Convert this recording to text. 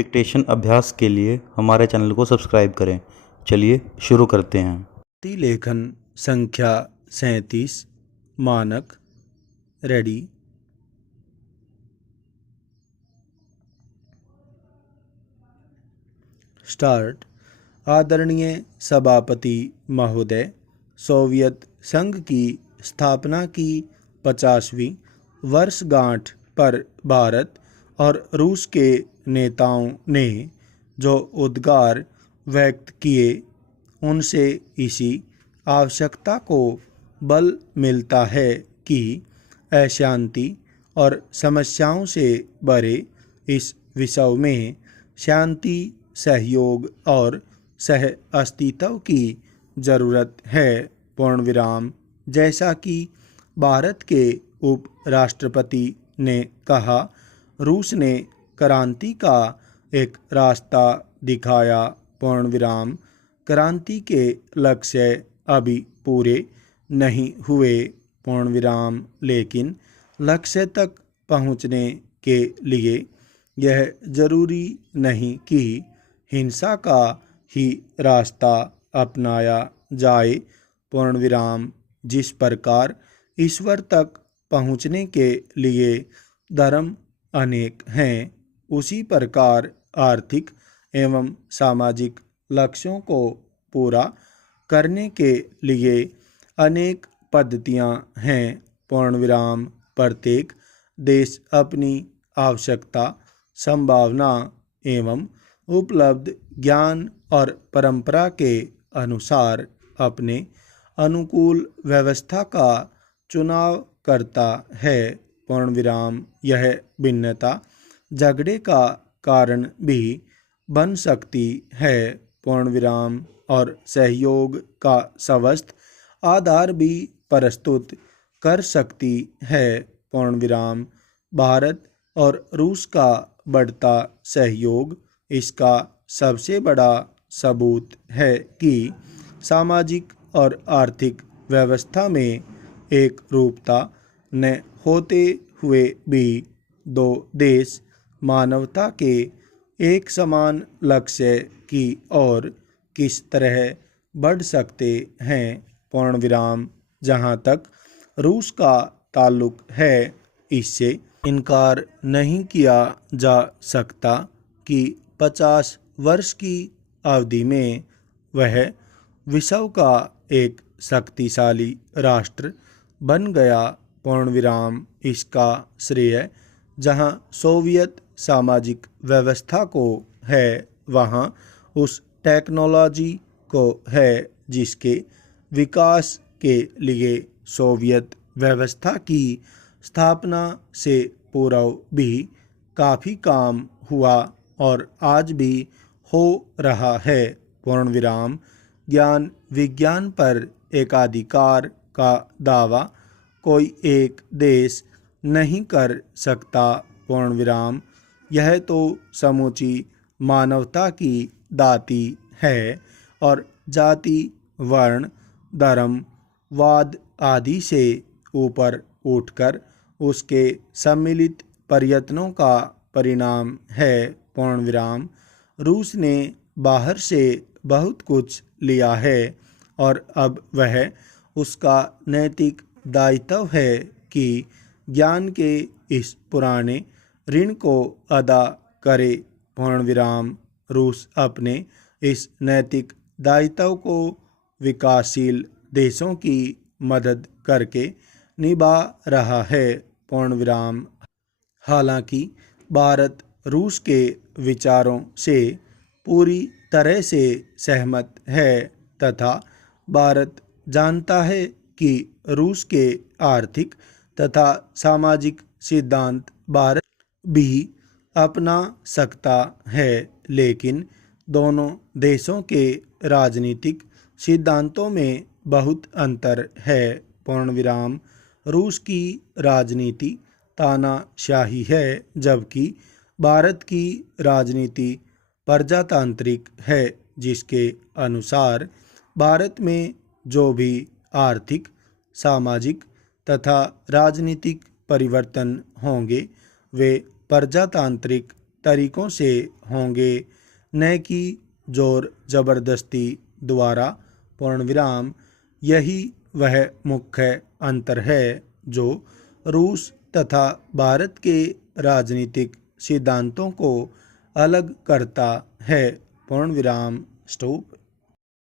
Dictation अभ्यास के लिए हमारे चैनल को सब्सक्राइब करें। चलिए शुरू करते हैं। लेखन संख्या 37 मानक रेडी। स्टार्ट। आदरणीय सभापति महोदय, सोवियत संघ की स्थापना की 50वीं वर्षगांठ पर भारत और रूस के नेताओं ने जो उद्गार व्यक्त किए, उनसे इसी आवश्यकता को बल मिलता है कि अशांति और समस्याओं से भरे इस विश्व में शांति, सहयोग और सह अस्तित्व की ज़रूरत है। पूर्ण विराम। जैसा कि भारत के उप राष्ट्रपति ने कहा, रूस ने क्रांति का एक रास्ता दिखाया। पूर्ण विराम। क्रांति के लक्ष्य अभी पूरे नहीं हुए। पूर्ण विराम। लेकिन लक्ष्य तक पहुंचने के लिए यह जरूरी नहीं कि हिंसा का ही रास्ता अपनाया जाए। पूर्ण विराम। जिस प्रकार ईश्वर तक पहुँचने के लिए धर्म अनेक हैं, उसी प्रकार आर्थिक एवं सामाजिक लक्ष्यों को पूरा करने के लिए अनेक पद्धतियाँ हैं। पूर्ण विराम। प्रत्येक देश अपनी आवश्यकता, संभावना एवं उपलब्ध ज्ञान और परंपरा के अनुसार अपने अनुकूल व्यवस्था का चुनाव करता है। पूर्ण विराम। यह भिन्नता झगड़े का कारण भी बन सकती है। पूर्ण विराम। और सहयोग का स्वस्थ आधार भी प्रस्तुत कर सकती है। पूर्ण विराम। भारत और रूस का बढ़ता सहयोग इसका सबसे बड़ा सबूत है कि सामाजिक और आर्थिक व्यवस्था में एक रूपता न होते हुए भी दो देश मानवता के एक समान लक्ष्य की ओर किस तरह बढ़ सकते हैं। पूर्ण विराम। जहाँ तक रूस का ताल्लुक है, इससे इनकार नहीं किया जा सकता कि 50 वर्ष की अवधि में वह विश्व का एक शक्तिशाली राष्ट्र बन गया। पूर्ण विराम। इसका श्रेय जहाँ सोवियत सामाजिक व्यवस्था को है, वहाँ उस टेक्नोलॉजी को है जिसके विकास के लिए सोवियत व्यवस्था की स्थापना से पूर्व भी काफ़ी काम हुआ और आज भी हो रहा है। पूर्ण विराम। ज्ञान विज्ञान पर एकाधिकार का दावा कोई एक देश नहीं कर सकता। पूर्ण विराम। यह तो समूची मानवता की दाती है और जाति, वर्ण, धर्म, वाद आदि से ऊपर उठकर उसके सम्मिलित प्रयत्नों का परिणाम है। पूर्ण विराम। रूस ने बाहर से बहुत कुछ लिया है और अब वह उसका नैतिक दायित्व है कि ज्ञान के इस पुराने ऋण को अदा करे। पूर्ण विराम। रूस अपने इस नैतिक दायित्व को विकासशील देशों की मदद करके निभा रहा है। पूर्ण विराम। हालांकि भारत रूस के विचारों से पूरी तरह से सहमत है तथा भारत जानता है कि रूस के आर्थिक तथा सामाजिक सिद्धांत भारत भी अपना सकता है, लेकिन दोनों देशों के राजनीतिक सिद्धांतों में बहुत अंतर है। पूर्ण विराम। रूस की राजनीति तानाशाही है, जबकि भारत की राजनीति प्रजातांत्रिक है, जिसके अनुसार भारत में जो भी आर्थिक, सामाजिक तथा राजनीतिक परिवर्तन होंगे, वे प्रजातांत्रिक तरीकों से होंगे, न कि जोर जबरदस्ती द्वारा। पूर्णविराम। यही वह मुख्य अंतर है जो रूस तथा भारत के राजनीतिक सिद्धांतों को अलग करता है। पूर्णविराम। स्टॉप।